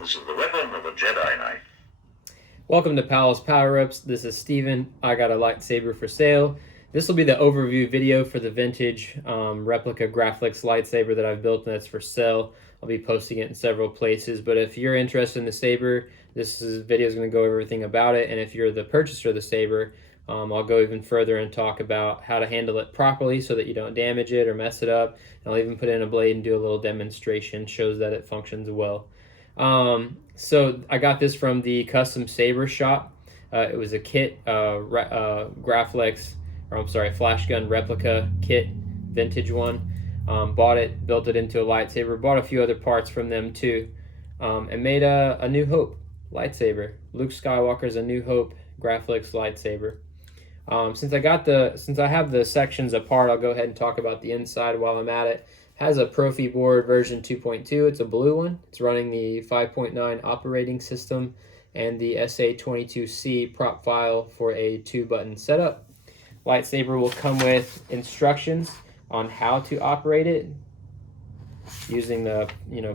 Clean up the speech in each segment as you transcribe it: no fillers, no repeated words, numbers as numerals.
This is the weapon of a Jedi Knight. Welcome to Powell's Power-Ups. This is Steven. I got a lightsaber for sale. This will be the overview video for the vintage replica Graflex lightsaber that I've built and that's for sale. I'll be posting it in several places, but if you're interested in the saber, this video is going to go over everything about it, and if you're the purchaser of the saber, I'll go even further and talk about how to handle it properly so that you don't damage it or mess it up. And I'll even put in a blade and do a little demonstration, shows that it functions well. So I got this from the Custom Saber Shop. It was a kit, Graflex, or I'm sorry, Flashgun replica kit, vintage one. Bought it, built it into a lightsaber, bought a few other parts from them too, and made a New Hope lightsaber. Luke Skywalker's A New Hope Graflex lightsaber. Since I have the sections apart, I'll go ahead and talk about the inside while I'm at it. Has a Proffieboard version 2.2. It's a blue one. It's running the 5.9 operating system and the SA22C prop file for a 2-button setup. Lightsaber will come with instructions on how to operate it using the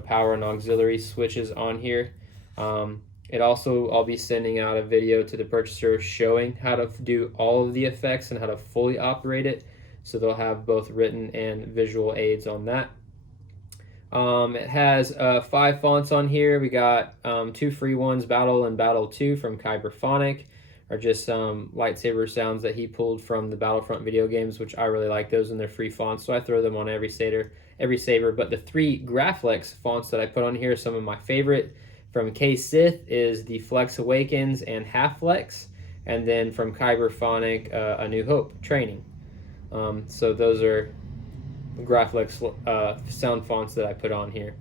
power and auxiliary switches on here. I'll be sending out a video to the purchaser showing how to do all of the effects and how to fully operate it. So they'll have both written and visual aids on that. It has 5 fonts on here. We got 2 free ones, Battle and Battle 2 from Kyberphonic, are just lightsaber sounds that he pulled from the Battlefront video games, which I really like those, and they're free fonts, so I throw them on every saber. But the 3 Graflex fonts that I put on here are some of my favorite. From KSith is the Flex Awakens and Halfflex, and then from Kyberphonic, A New Hope Training. So those are Graflex sound fonts that I put on here.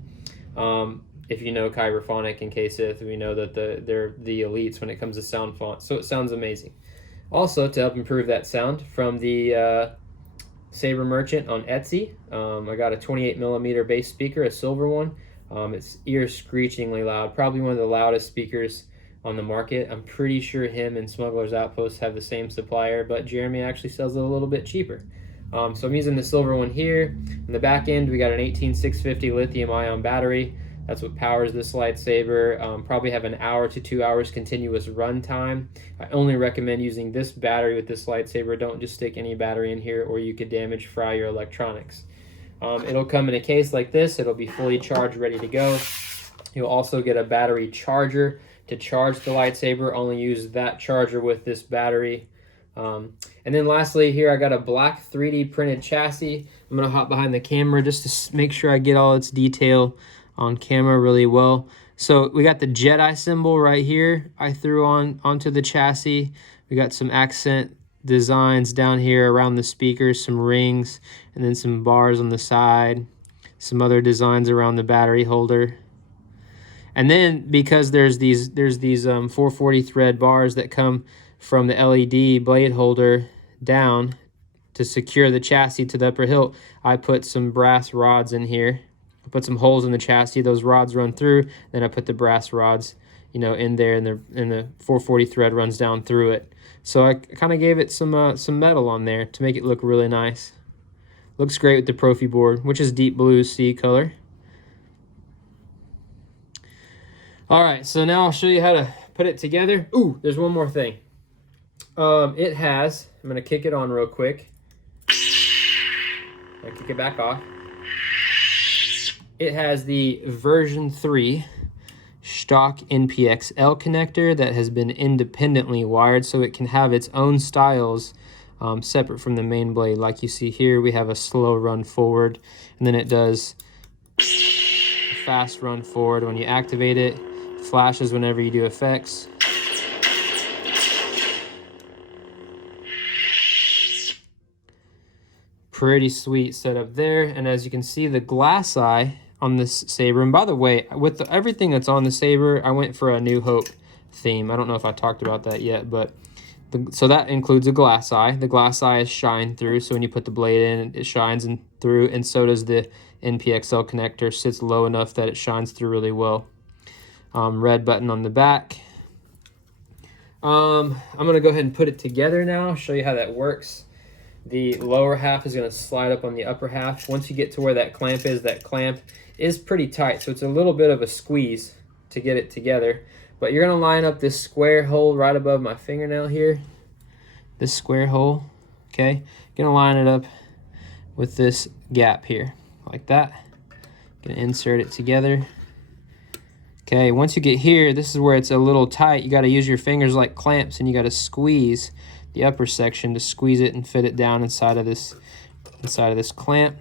If you know Kyberphonic and KSith, we know that they're the elites when it comes to sound fonts, so it sounds amazing. Also, to help improve that sound, from the Saber Merchant on Etsy, I got a 28mm bass speaker, a silver one. It's ear-screechingly loud, probably one of the loudest speakers on the market. I'm pretty sure him and Smuggler's Outpost have the same supplier, but Jeremy actually sells it a little bit cheaper. So I'm using the silver one here. On the back end, we got an 18650 lithium-ion battery. That's what powers this lightsaber. Probably have an hour to 2 hours continuous run time. I only recommend using this battery with this lightsaber. Don't just stick any battery in here, or you could fry your electronics. It'll come in a case like this. It'll be fully charged, ready to go. You'll also get a battery charger to charge the lightsaber. Only use that charger with this battery. And then lastly, here I got a black 3D printed chassis. I'm going to hop behind the camera just to make sure I get all its detail on camera really well. So we got the Jedi symbol right here I threw onto the chassis. We got some accent designs down here around the speakers, some rings, and then some bars on the side, some other designs around the battery holder. And then because there's these 440 thread bars that come from the LED blade holder down to secure the chassis to the upper hilt, I put some brass rods in here. I put some holes in the chassis, those rods run through, then I put the brass rods in there, and the 440 thread runs down through it. So I kind of gave it some metal on there to make it look really nice. Looks great with the Proffieboard, which is deep blue sea color. All right, so now I'll show you how to put it together. Ooh, there's one more thing. It has, I'm gonna kick it on real quick. I kick it back off. It has the version 3 stock NPXL connector that has been independently wired, so it can have its own styles separate from the main blade. Like you see here, we have a slow run forward, and then it does a fast run forward. When you activate it, it flashes whenever you do effects. Pretty sweet setup there. And as you can see, the glass eye on this saber, and by the way, with everything that's on the saber, I went for a New Hope theme. I don't know if I talked about that yet, but so that includes a glass eye. The glass eye is shine through, so when you put the blade in, it shines through, and so does the NPXL connector. Sits low enough that it shines through really well. Red button on the back. I'm gonna go ahead and put it together now, show you how that works. The lower half is going to slide up on the upper half. Once you get to where that clamp is pretty tight, so it's a little bit of a squeeze. to get it together. But you're gonna line up this square hole right above my fingernail here. This square hole, okay? You're gonna line it up with this gap here, like that. Gonna insert it together. Okay, once you get here, this is where it's a little tight. You gotta use your fingers like clamps and you gotta squeeze the upper section to squeeze it and fit it down inside of this clamp.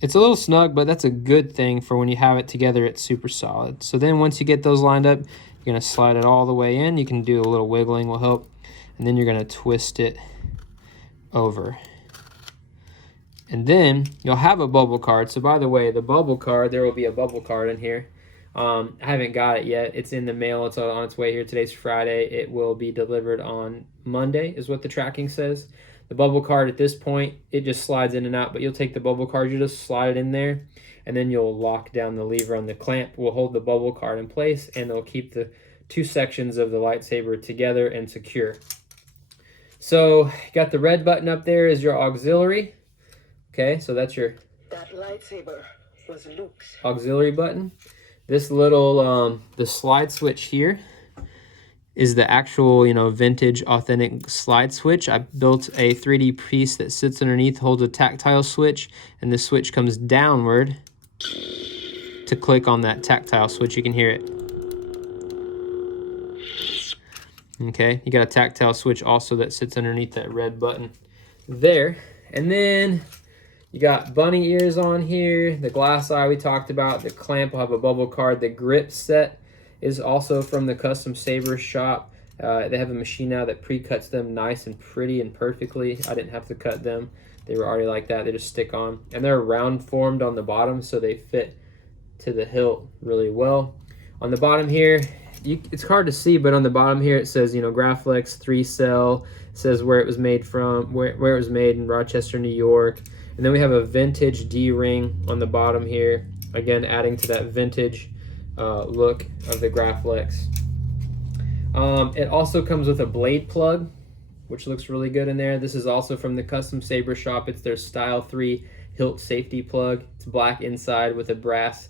It's a little snug, but that's a good thing for when you have it together, it's super solid. So then once you get those lined up, you're gonna slide it all the way in. You can do a little wiggling will help. And then you're gonna twist it over. And then you'll have a bubble card. So by the way, the bubble card, there will be a bubble card in here. I haven't got it yet. It's in the mail. It's on its way here. Today's Friday. It will be delivered on Monday is what the tracking says. The bubble card at this point, it just slides in and out, but you'll take the bubble card, you just slide it in there, and then you'll lock down the lever on the clamp. Will hold the bubble card in place, and it'll keep the two sections of the lightsaber together and secure. So, got the red button up there is your auxiliary. Okay, so that's your that lightsaber was Luke's auxiliary button. This little, the slide switch here is the actual, vintage authentic slide switch. I built a 3D piece that sits underneath, holds a tactile switch, and the switch comes downward to click on that tactile switch. You can hear it. Okay, you got a tactile switch also that sits underneath that red button there. And then you got bunny ears on here, the glass eye we talked about, the clamp will have a bubble card, the grip set is also from the Custom Saber Shop. They have a machine now that pre-cuts them nice and pretty and perfectly. I didn't have to cut them. They were already like that. They just stick on. And they're round formed on the bottom, so they fit to the hilt really well. On the bottom here, it's hard to see, but on the bottom here it says, Graflex 3-cell. It says where it was made from, where it was made in Rochester, New York. And then we have a vintage D-ring on the bottom here. Again, adding to that vintage look of the Graflex. It also comes with a blade plug, which looks really good in there. This is also from the Custom Saber Shop. It's their Style 3 hilt safety plug. It's black inside with a brass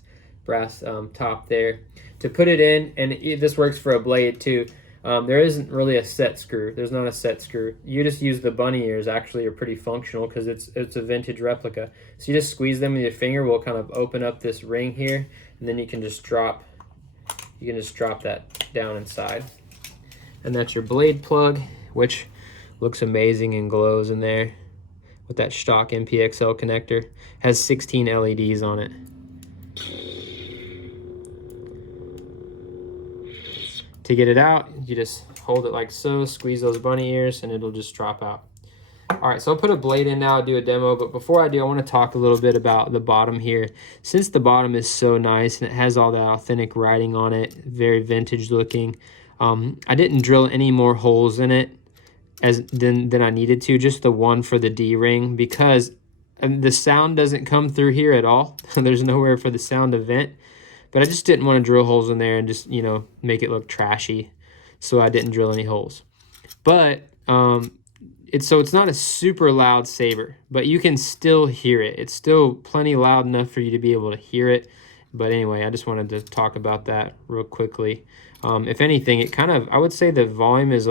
top there. To put it in, and this works for a blade too, there isn't really a set screw. There's not a set screw. You just use the bunny ears. Actually are pretty functional because it's a vintage replica. So you just squeeze them with your finger. Will kind of open up this ring here, and then you can just drop that down inside. And that's your blade plug, which looks amazing and glows in there with that ShtokV3 NPXL connector. Has 16 LEDs on it. To get it out, you just hold it like so, squeeze those bunny ears, and it'll just drop out. All right, so I'll put a blade in now, do a demo, but before I do, I want to talk a little bit about the bottom here. Since the bottom is so nice and it has all that authentic writing on it, very vintage looking, I didn't drill any more holes in it than I needed to, just the one for the D-ring, because the sound doesn't come through here at all. There's nowhere for the sound to vent. But I just didn't want to drill holes in there and just, make it look trashy. So I didn't drill any holes. But it's not a super loud saber, but you can still hear it. It's still plenty loud enough for you to be able to hear it. But anyway, I just wanted to talk about that real quickly. If anything, I would say the volume is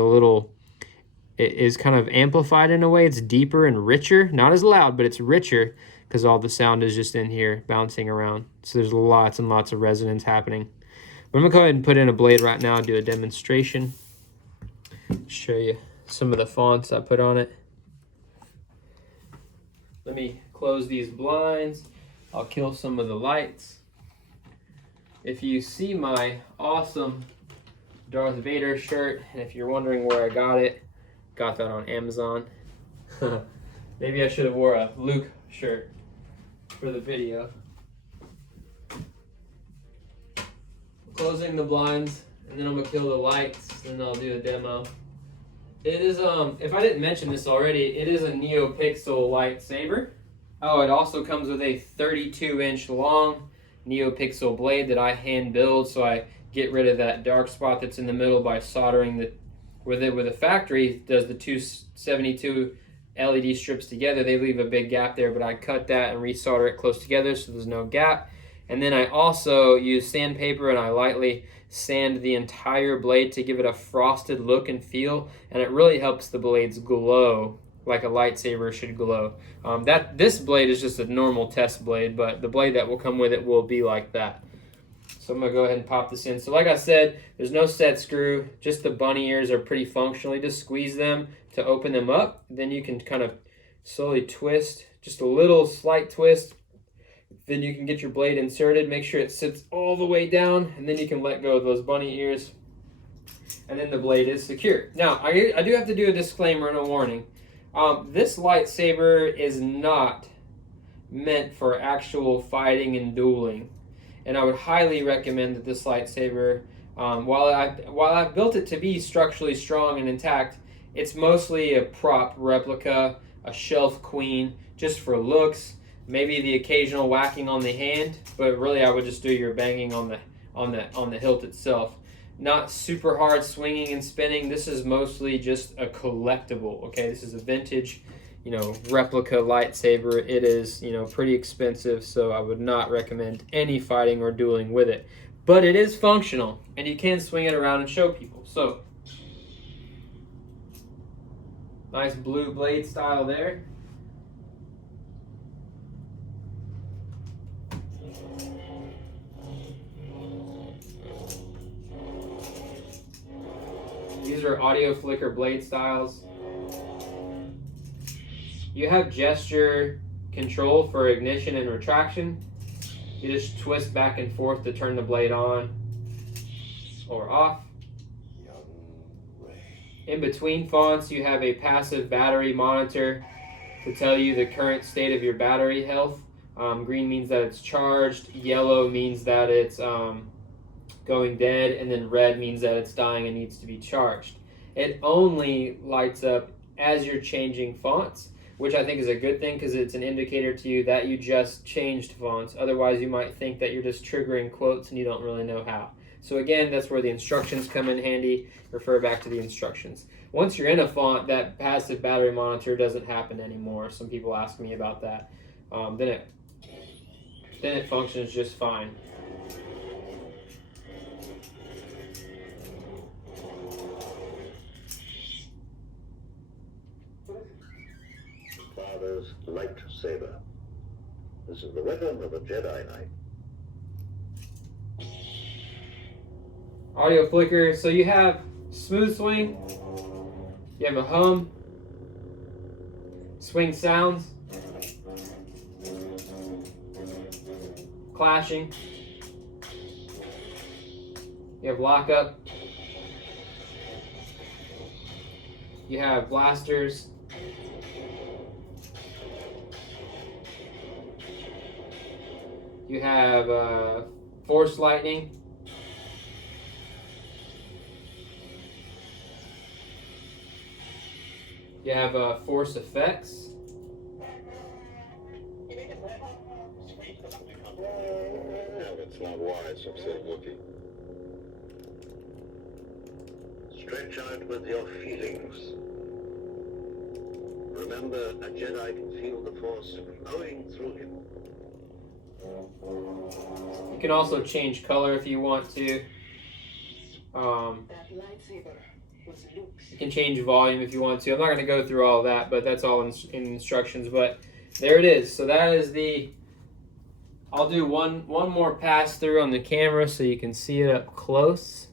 kind of amplified in a way. It's deeper and richer. Not as loud, but it's richer, because all the sound is just in here bouncing around. So there's lots and lots of resonance happening. But I'm gonna go ahead and put in a blade right now, do a demonstration. Show you some of the fonts I put on it. Let me close these blinds. I'll kill some of the lights. If you see my awesome Darth Vader shirt, and if you're wondering where I got that on Amazon. Maybe I should have wore a Luke shirt for the video. Closing the blinds, and then I'm gonna kill the lights, and then I'll do a demo. It is, if I didn't mention this already, it is a Neopixel lightsaber. Oh, it also comes with a 32-inch long Neopixel blade that I hand build, so I get rid of that dark spot that's in the middle by soldering where the factory does the 272 LED strips together. They leave a big gap there, but I cut that and resolder it close together so there's no gap. And then I also use sandpaper and I lightly sand the entire blade to give it a frosted look and feel, and it really helps the blades glow like a lightsaber should glow. This blade is just a normal test blade, but the blade that will come with it will be like that. So I'm going to go ahead and pop this in. So like I said, there's no set screw, just the bunny ears are pretty functional. You just squeeze them to open them up. Then you can kind of slowly twist, just a little slight twist. Then you can get your blade inserted, make sure it sits all the way down, and then you can let go of those bunny ears. And then the blade is secure. Now, I do have to do a disclaimer and a warning. This lightsaber is not meant for actual fighting and dueling. And I would highly recommend that this lightsaber, while I've built it to be structurally strong and intact, it's mostly a prop replica, a shelf queen, just for looks, maybe the occasional whacking on the hand, but really I would just do your banging on the hilt itself. Not super hard swinging and spinning. This is mostly just a collectible. Okay, this is a vintage, replica lightsaber. It is, pretty expensive, so I would not recommend any fighting or dueling with it. But it is functional, and you can swing it around and show people. So, nice blue blade style there. These are audio flicker blade styles. You have gesture control for ignition and retraction. You just twist back and forth to turn the blade on or off. In between fonts, you have a passive battery monitor to tell you the current state of your battery health. Green means that it's charged, yellow means that it's going dead, and then red means that it's dying and needs to be charged. It only lights up as you're changing fonts, which I think is a good thing because it's an indicator to you that you just changed fonts. Otherwise, you might think that you're just triggering quotes and you don't really know how. So again, that's where the instructions come in handy. Refer back to the instructions. Once you're in a font, that passive battery monitor doesn't happen anymore. Some people ask me about that. Then it functions just fine. Father's lightsaber. This is the weapon of a Jedi Knight. Audio flicker. So you have smooth swing, you have a hum, swing sounds, clashing, you have lockup, you have blasters, you have force lightning, you have force effects, It's not wise, I'm still looking. Stretch out with your feelings. Remember, a Jedi can feel the Force flowing through him. You can also change color if you want to. That lightsaber was Luke's. You can change volume if you want to. I'm not going to go through all that, but that's all in instructions. But there it is. So that is the... I'll do one more pass through on the camera so you can see it up close.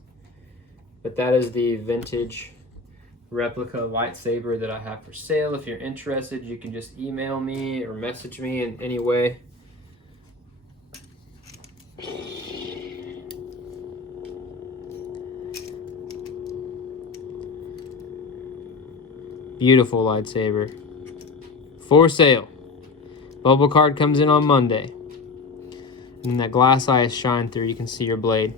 But that is the vintage replica lightsaber that I have for sale. If you're interested, you can just email me or message me in any way. Beautiful lightsaber. For sale. Bubble card comes in on Monday. And that glass eye is shine through. You can see your blade.